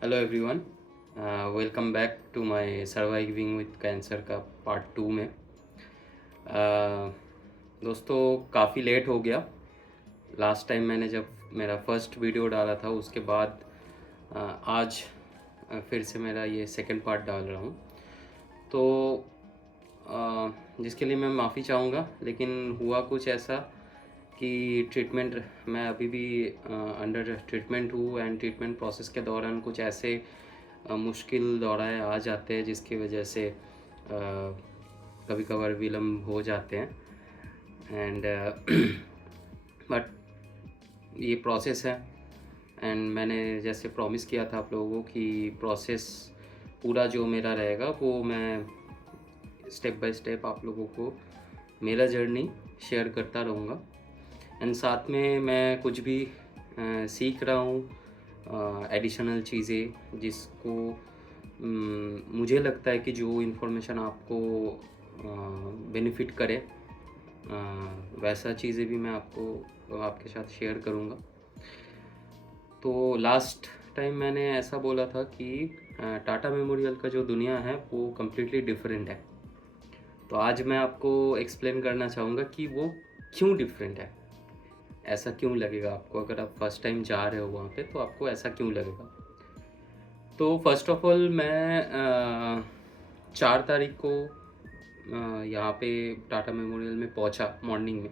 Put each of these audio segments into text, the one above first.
Hello everyone, welcome back to my surviving with cancer का part 2 में। दोस्तों, काफ़ी लेट हो गया। लास्ट टाइम मैंने जब मेरा फर्स्ट वीडियो डाला था उसके बाद आज फिर से मेरा ये सेकंड पार्ट डाल रहा हूँ। तो जिसके लिए मैं माफ़ी चाहूँगा, लेकिन हुआ कुछ ऐसा कि ट्रीटमेंट मैं अभी भी अंडर ट्रीटमेंट हूँ एंड ट्रीटमेंट प्रोसेस के दौरान कुछ ऐसे मुश्किल दौराए आ जाते हैं जिसकी वजह से कभी कभार विलम्ब हो जाते हैं एंड बट ये प्रोसेस है। एंड मैंने जैसे प्रॉमिस किया था आप लोगों को कि प्रोसेस पूरा जो मेरा रहेगा वो मैं स्टेप बाय स्टेप आप लोगों को मेरा जर्नी शेयर करता रहूँगा। एंड साथ में मैं कुछ भी सीख रहा हूँ, एडिशनल चीज़ें जिसको मुझे लगता है कि जो इन्फॉर्मेशन आपको बेनिफिट करे, वैसा चीज़ें भी मैं आपको आपके साथ शेयर करूँगा। तो लास्ट टाइम मैंने ऐसा बोला था कि टाटा मेमोरियल का जो दुनिया है वो कम्प्लीटली डिफरेंट है। तो आज मैं आपको एक्सप्लेन करना चाहूँगा कि वो क्यों डिफरेंट है, ऐसा क्यों लगेगा आपको। अगर आप फर्स्ट टाइम जा रहे हो वहाँ पे तो आपको ऐसा क्यों लगेगा। तो फर्स्ट ऑफ ऑल मैं 4 तारीख को यहाँ पे टाटा मेमोरियल में पहुँचा मॉर्निंग में।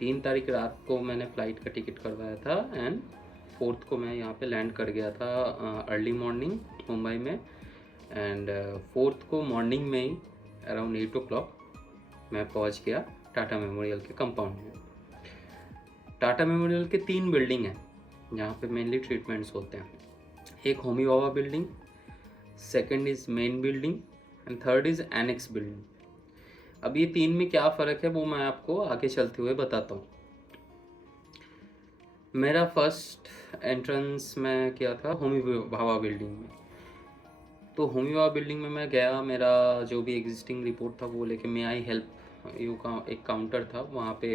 3 तारीख रात को मैंने फ़्लाइट का टिकट करवाया था एंड 4th को मैं यहाँ पे लैंड कर गया था अर्ली मॉर्निंग मुंबई में। एंड 4th को मॉर्निंग में ही अराउंड 8 o'clock मैं पहुँच गया टाटा मेमोरियल के कंपाउंड में। टाटा मेमोरियल के 3 बिल्डिंग हैं जहाँ पे मेनली ट्रीटमेंट्स होते हैं। एक Homi Bhabha building, second is main building and third is annex building. अब ये 3 में क्या फ़र्क है वो मैं आपको आगे चलते हुए बताता हूँ। मेरा फर्स्ट एंट्रेंस मैं किया था होमी भाभा बिल्डिंग में। तो होमी भाभा बिल्डिंग में मैं गया, मेरा जो भी एग्जिस्टिंग रिपोर्ट था वो लेके मैं आई हेल्प यू का एक काउंटर था वहाँ पे।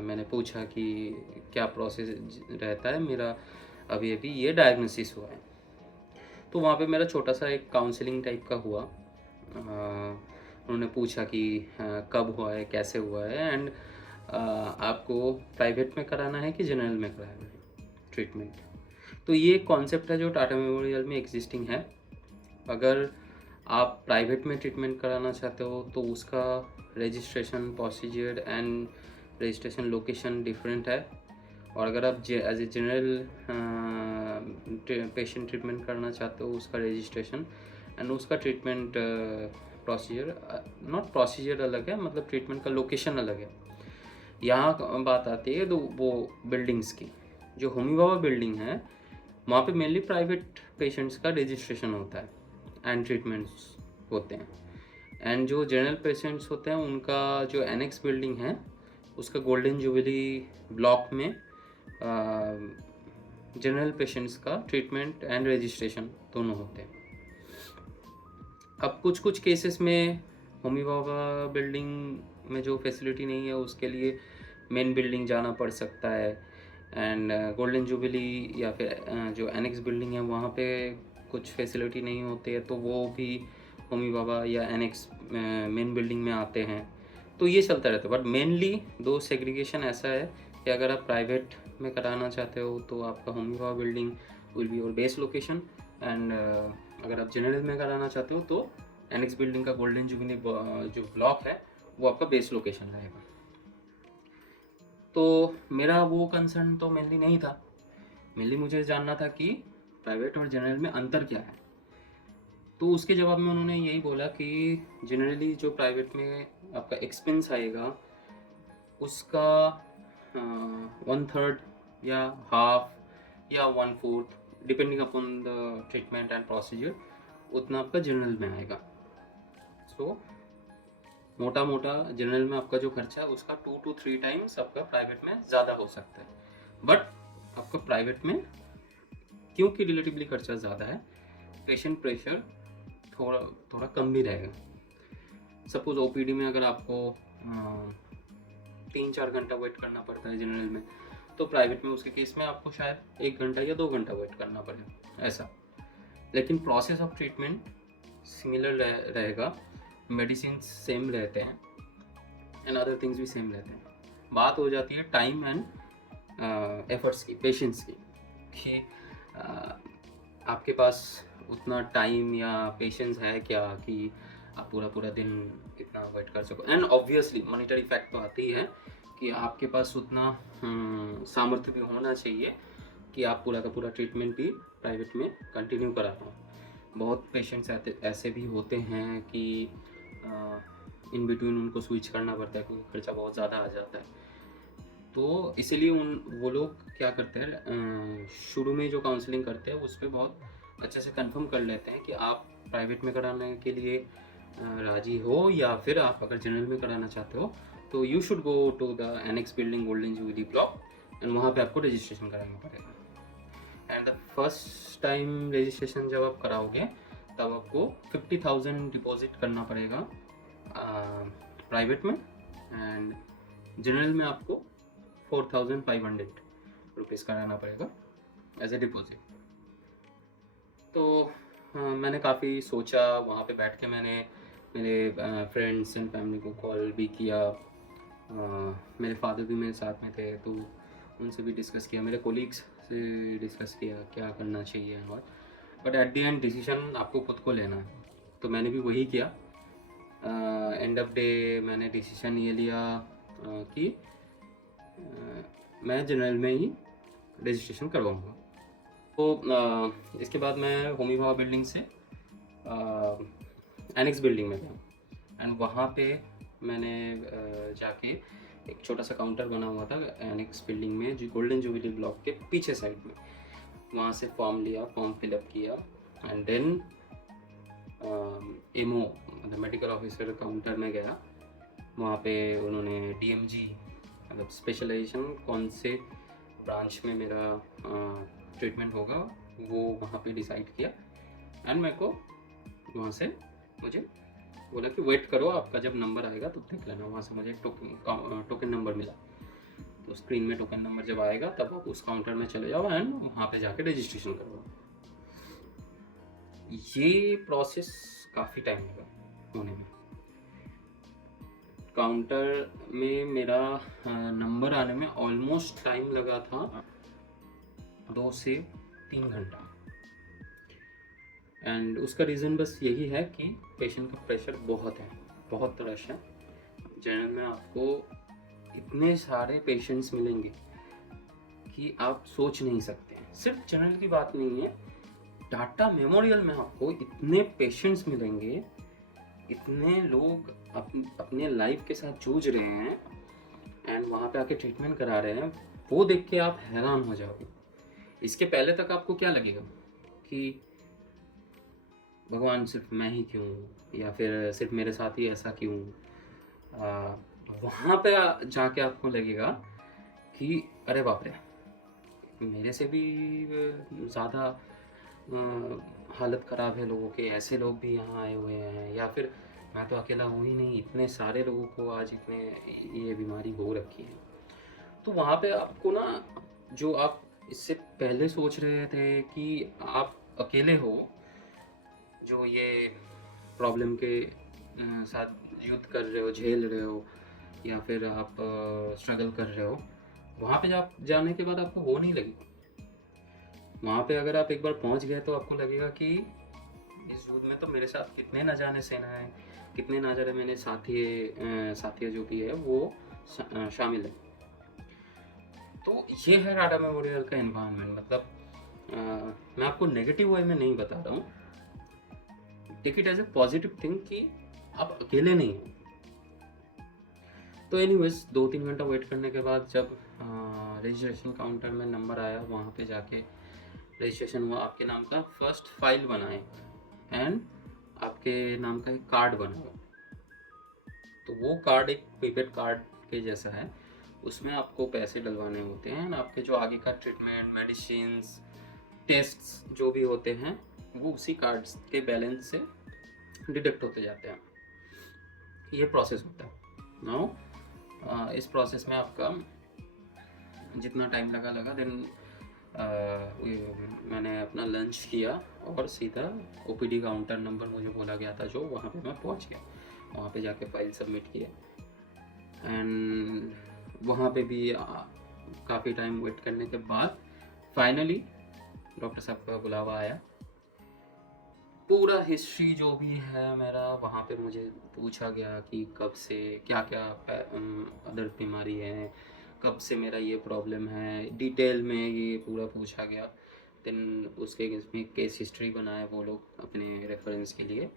मैंने पूछा कि क्या प्रोसेस रहता है, मेरा अभी अभी ये डायग्नोसिस हुआ है। तो वहाँ पे मेरा छोटा सा एक काउंसलिंग टाइप का हुआ। उन्होंने पूछा कि कब हुआ है, कैसे हुआ है एंड आपको प्राइवेट में कराना है कि जनरल में कराना है ट्रीटमेंट। तो ये एक कॉन्सेप्ट है जो टाटा मेमोरियल में एग्जिस्टिंग है। अगर आप प्राइवेट में ट्रीटमेंट कराना चाहते हो तो उसका registration procedure and registration location different है। और अगर आप as a general patient treatment करना चाहते हो उसका रजिस्ट्रेशन एंड उसका ट्रीटमेंट प्रोसीजर, नॉट प्रोसीजर अलग है, मतलब ट्रीटमेंट का लोकेशन अलग है। यहाँ बात आती है तो वो बिल्डिंग्स की। जो होमी बाबा बिल्डिंग है वहाँ पे मेनली प्राइवेट पेशेंट्स का रजिस्ट्रेशन होता है एंड ट्रीटमेंट्स होते हैं। एंड जो जनरल पेशेंट्स होते हैं उनका जो एनेक्स बिल्डिंग है उसका गोल्डन जुबली ब्लॉक में जनरल पेशेंट्स का ट्रीटमेंट एंड रजिस्ट्रेशन दोनों होते हैं। अब कुछ कुछ केसेस में होमी बाबा बिल्डिंग में जो फैसिलिटी नहीं है उसके लिए मेन बिल्डिंग जाना पड़ सकता है। एंड गोल्डन जुबली या फिर जो एनेक्स बिल्डिंग है वहाँ पे कुछ फैसिलिटी नहीं होती है तो वो भी होमी बाबा या एनेक्स मेन बिल्डिंग में आते हैं। तो ये चलता रहता है। बट मेनली दो सेग्रीगेशन ऐसा है कि अगर आप प्राइवेट में कराना चाहते हो तो आपका Homi Bhabha building will be your base location and अगर आप जनरल में कराना चाहते हो तो एनेक्स बिल्डिंग का गोल्डन जुबली जो ब्लॉक है वो आपका बेस लोकेशन रहेगा। तो मेरा वो कंसर्न तो मेनली नहीं था। मेनली मुझे जानना था कि प्राइवेट और जनरल में अंतर क्या है। तो उसके जवाब में उन्होंने यही बोला कि जनरली जो प्राइवेट में आपका एक्सपेंस आएगा उसका 1/3 या हाफ या 1/4 depending upon the treatment and procedure उतना आपका जनरल में आएगा। सो मोटा मोटा जनरल में आपका जो खर्चा है उसका 2 to 3 टाइम्स आपका प्राइवेट में ज़्यादा हो सकता है। बट आपका प्राइवेट में क्योंकि रिलेटिवली खर्चा ज़्यादा है, पेशेंट प्रेशर थोड़ा थोड़ा कम भी रहेगा। सपोज ओपीडी में अगर आपको 3-4 घंटा वेट करना पड़ता है जनरल में, तो प्राइवेट में उसके केस में आपको शायद 1 घंटा या 2 घंटा वेट करना पड़ेगा ऐसा। लेकिन प्रोसेस ऑफ ट्रीटमेंट सिमिलर रहेगा, मेडिसिन सेम रहते हैं एंड अदर थिंग्स भी सेम रहते हैं। बात हो जाती है टाइम एंड एफर्ट्स की, पेशेंस की, कि आपके पास उतना टाइम या पेशेंस है क्या कि आप पूरा पूरा दिन इतना वेट कर सको। एंड ऑब्वियसली मॉनिटरी फैक्ट तो आती है कि आपके पास उतना सामर्थ्य भी होना चाहिए कि आप पूरा का पूरा ट्रीटमेंट भी प्राइवेट में कंटिन्यू करा पाओ। बहुत पेशेंट्स ऐसे भी होते हैं कि इन बिटवीन उनको स्विच करना पड़ता है क्योंकि खर्चा बहुत ज़्यादा आ जाता है। तो इसीलिए वो लोग क्या करते हैं, शुरू में जो काउंसलिंग करते हैं उस पर बहुत अच्छे से कंफर्म कर लेते हैं कि आप प्राइवेट में कराने के लिए राजी हो, या फिर आप अगर जनरल में कराना चाहते हो तो you should go to the annex building golden jubilee block and वहाँ पे आपको रजिस्ट्रेशन कराना पड़ेगा। And the first time registration जब आप कराओगे तब आपको 50,000 डिपॉजिट करना पड़ेगा प्राइवेट में, एंड जनरल में आपको 4,500 रुपीज़ कराना पड़ेगा एज ए डिपॉजिट। तो मैंने काफ़ी सोचा, वहाँ पे बैठ के मैंने मेरे फ्रेंड्स एंड फैमिली को कॉल भी किया, मेरे फादर भी मेरे साथ में थे तो उनसे भी डिस्कस किया, मेरे कोलीग्स से डिस्कस किया क्या करना चाहिए and all. But at the end decision आपको खुद को लेना है, तो मैंने भी वही किया। एंड ऑफ डे मैंने डिसीजन ये लिया कि मैं जनरल में ही रजिस्ट्रेशन करवाऊँगा। तो इसके बाद मैं होमी भाभा बिल्डिंग से एनेक्स बिल्डिंग में गया एंड वहाँ पे मैंने जाके एक छोटा सा काउंटर बना हुआ था एनेक्स बिल्डिंग में जो गोल्डन जुबली ब्लॉक के पीछे साइड में, वहाँ से फॉर्म लिया, फॉर्म फिलअप किया एंड देन एमओ मतलब मेडिकल ऑफिसर काउंटर में गया। वहाँ पे उन्होंने डीएमजी मतलब स्पेशलाइजेशन कौन से ब्रांच में मेरा ट्रीटमेंट होगा वो वहाँ पे डिसाइड किया एंड मेरे को वहाँ से मुझे बोला कि वेट करो, आपका जब नंबर आएगा तो देख लेना। वहाँ से मुझे टोकन नंबर मिला, तो स्क्रीन में टोकन नंबर जब आएगा तब आप उस काउंटर में चले जाओ एंड वहाँ पे जाके रजिस्ट्रेशन करो। ये प्रोसेस काफ़ी टाइम लगा होने में। काउंटर में मेरा नंबर आने में ऑलमोस्ट टाइम लगा था 2 से 3 घंटा। एंड उसका रीज़न बस यही है कि पेशेंट का प्रेशर बहुत है, बहुत रश है। जनरल में आपको इतने सारे पेशेंट्स मिलेंगे कि आप सोच नहीं सकते हैं। सिर्फ जनरल की बात नहीं है, टाटा मेमोरियल में आपको इतने पेशेंट्स मिलेंगे, इतने लोग अपने लाइफ के साथ जूझ रहे हैं एंड वहाँ पे आके ट्रीटमेंट करा रहे हैं, वो देख के आप हैरान हो जाओगे। इसके पहले तक आपको क्या लगेगा कि भगवान सिर्फ मैं ही क्यों, या फिर सिर्फ मेरे साथ ही ऐसा क्यों। वहाँ पे जाके आपको लगेगा कि अरे बाप रे, मेरे से भी ज़्यादा हालत ख़राब है लोगों के, ऐसे लोग भी यहाँ आए हुए हैं, या फिर मैं तो अकेला हूँ ही नहीं, इतने सारे लोगों को आज इतने ये बीमारी हो रखी है। तो वहाँ पे आपको ना, जो आप इससे पहले सोच रहे थे कि आप अकेले हो जो ये प्रॉब्लम के साथ युद्ध कर रहे हो, झेल रहे हो, या फिर आप स्ट्रगल कर रहे हो, वहाँ पे जाने के बाद आपको वो नहीं लगेगा। वहाँ पे अगर आप एक बार पहुँच गए तो आपको लगेगा कि इस युद्ध में तो मेरे साथ कितने न जाने सेना है, कितने ना जाने मेरे साथी जो भी है वो शामिल है। तो ये है टाटा मेमोरियल का एनवायरनमेंट। मतलब मैं आपको नेगेटिव वे में नहीं बता रहा हूँ, take it as a positive thing कि आप अकेले नहीं हो। तो एनीवेज 2-3 घंटा वेट करने के बाद जब रजिस्ट्रेशन काउंटर में नंबर आया, वहाँ पे जाके रजिस्ट्रेशन हुआ, आपके नाम का फर्स्ट फाइल बनाए एंड आपके नाम का एक कार्ड बना हुआ। तो वो कार्ड एक प्रीपेड कार्ड के जैसा है, उसमें आपको पैसे डलवाने होते हैं, आपके जो आगे का ट्रीटमेंट, मेडिसिन्स, टेस्ट्स जो भी होते हैं वो उसी कार्ड के बैलेंस से डिडक्ट होते जाते हैं। ये प्रोसेस होता है। नाउ इस प्रोसेस में आपका जितना टाइम लगा देन मैंने अपना लंच किया और सीधा ओपीडी काउंटर नंबर मुझे बोला गया था जो, वहाँ पे मैं पहुँच गया। वहाँ पे जाके फाइल सबमिट किया एंड वहाँ पे भी काफ़ी टाइम वेट करने के बाद फाइनली डॉक्टर साहब का बुलावा आया। पूरा हिस्ट्री जो भी है मेरा वहाँ पे मुझे पूछा गया कि कब से क्या क्या अदर बीमारी है, कब से मेरा ये प्रॉब्लम है, डिटेल में ये पूरा पूछा गया। देन उसके अगेंस्ट में केस हिस्ट्री बनाया वो लोग अपने रेफरेंस के लिए।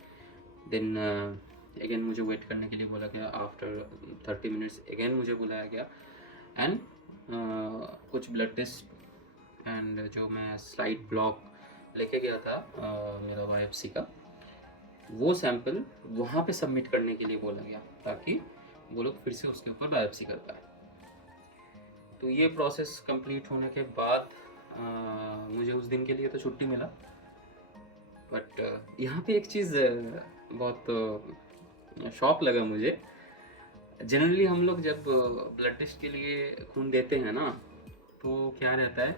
देन अगेन मुझे वेट करने के लिए बोला गया। आफ्टर 30 मिनट्स अगेन मुझे बुलाया गया एंड कुछ ब्लड टेस्ट एंड जो मैं स्लाइड ब्लॉक लेके गया था मेरा बायोप्सी का, वो सैंपल वहाँ पे सबमिट करने के लिए बोला गया ताकि वो लोग फिर से उसके ऊपर बायोप्सी कर पाए। तो ये प्रोसेस कंप्लीट होने के बाद मुझे उस दिन के लिए तो छुट्टी मिला। बट यहाँ पे एक चीज़ बहुत शॉक लगा मुझे। जनरली हम लोग जब ब्लड टेस्ट के लिए खून देते हैं ना, तो क्या रहता है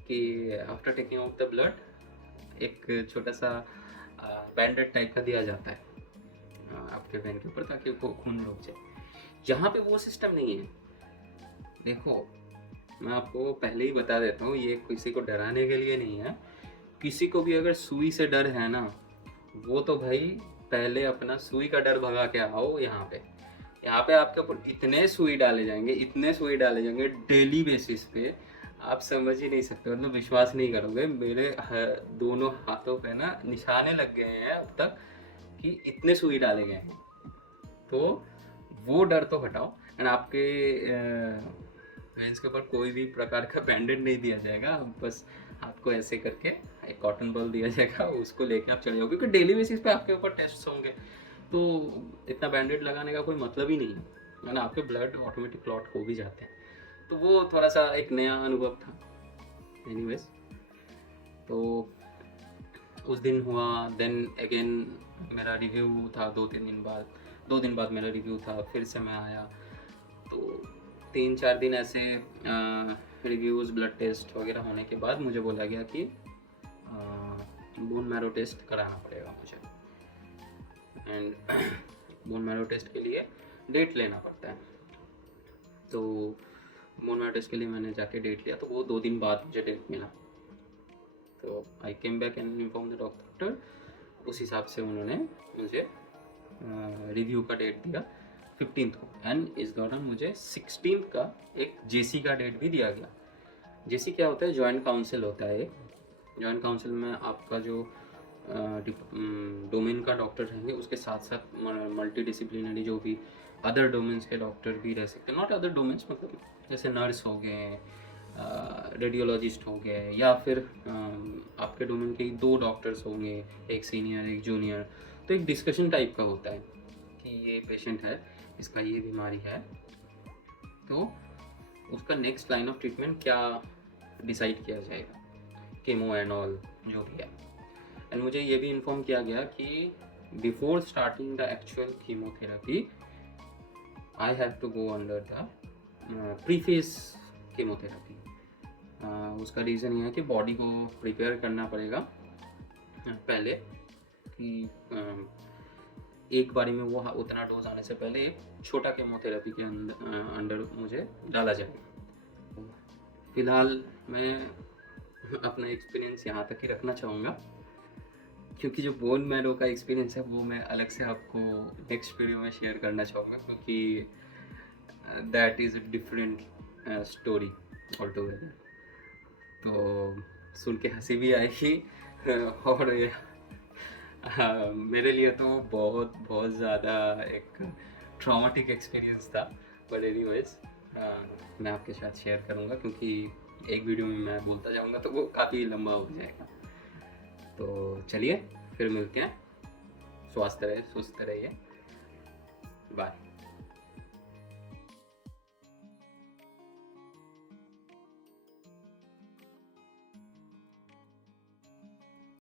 कि after taking out the blood एक छोटा सा बैंडेड टाइप का दिया जाता है आपके वेन के ऊपर ताकि वो खून रुक जाए। यहाँ पे वो सिस्टम नहीं है। देखो, मैं आपको पहले ही बता देता हूँ, ये किसी को डराने के लिए नहीं है। किसी को भी अगर सुई से डर है ना, वो तो भाई पहले अपना सुई का डर भगा के आओ। यहाँ पे आपके ऊपर इतने सुई डाले जाएंगे, इतने सुई डाले जाएंगे डेली बेसिस पे, आप समझ ही नहीं सकते, मतलब विश्वास नहीं करोगे। मेरे दोनों हाथों पे ना निशाने लग गए हैं अब तक कि इतने सुई डाले गए हैं। तो वो डर तो हटाओ। एंड आपके वेंस के ऊपर कोई भी प्रकार का बैंडेड नहीं दिया जाएगा, बस आपको ऐसे करके एक कॉटन बॉल दिया जाएगा, उसको लेके आप चले जाओ, क्योंकि डेली बेसिस पे आपके ऊपर टेस्ट होंगे। तो इतना बैंडेड लगाने का कोई मतलब ही नहीं है ना, आपके ब्लड ऑटोमेटिक क्लॉट हो भी जाते हैं। तो वो थोड़ा सा एक नया अनुभव था। एनीवेज, तो उस दिन हुआ। देन अगेन मेरा रिव्यू था 2 दिन बाद मेरा रिव्यू था। फिर से मैं आया, तो 3-4 दिन ऐसे रिव्यूज़ ब्लड टेस्ट वगैरह होने के बाद मुझे बोला गया कि बोन मैरो टेस्ट कराना पड़ेगा मुझे। एंड बोन मैरो टेस्ट के लिए डेट लेना पड़ता है। तो बोन मैरो टेस्ट के लिए मैंने जाके डेट लिया, तो वो 2 दिन बाद मुझे डेट मिला। तो I came back and inform the doctor. उस हिसाब से उन्होंने मुझे रिव्यू का डेट दिया 15th को। एंड इस दौरान मुझे 16th का एक जेसी का डेट भी दिया गया। जेसी क्या होता है? जॉइंट काउंसिल होता है। जॉइंट काउंसिल में आपका जो डोमेन का डॉक्टर रहेंगे, उसके साथ साथ मल्टी डिसिप्लिनरी जो भी अदर डोमेन्स के डॉक्टर भी रह सकते हैं। नॉट अदर डोमेन्स, मतलब जैसे नर्स हो गए, रेडियोलॉजिस्ट हो गए, या फिर आपके डोमेन के 2 डॉक्टर्स होंगे, एक सीनियर एक जूनियर। तो एक डिस्कशन टाइप का होता है कि ये पेशेंट है, इसका ये बीमारी है, तो उसका नेक्स्ट लाइन ऑफ ट्रीटमेंट क्या डिसाइड किया जाएगा, केमो एंड ऑल जो भी है। एंड मुझे ये भी इन्फॉर्म किया गया कि before starting the actual chemotherapy I have to go under the preface chemotherapy. उसका रीज़न ये है कि बॉडी को प्रिपेयर करना पड़ेगा पहले कि एक बारी में वो उतना डोज आने से पहले एक छोटा कीमोथेरेपी के अंडर मुझे डाला जाएगा। फ़िलहाल मैं अपना एक्सपीरियंस यहाँ तक ही रखना चाहूँगा, क्योंकि जो बोन मैरो का एक्सपीरियंस है वो मैं अलग से आपको नेक्स्ट वीडियो में शेयर करना चाहूँगा, क्योंकि that is a different story all together. तो सुन के हंसी भी आएगी और मेरे लिए तो बहुत बहुत ज़्यादा एक ट्रॉमेटिक एक्सपीरियंस था। बट एनीवेज, मैं आपके साथ शेयर करूँगा, क्योंकि एक वीडियो में मैं बोलता जाऊँगा तो वो काफ़ी लंबा हो जाएगा। तो चलिए फिर मिलते हैं। स्वस्थ रहिए, सुस्त रहिए, बाय।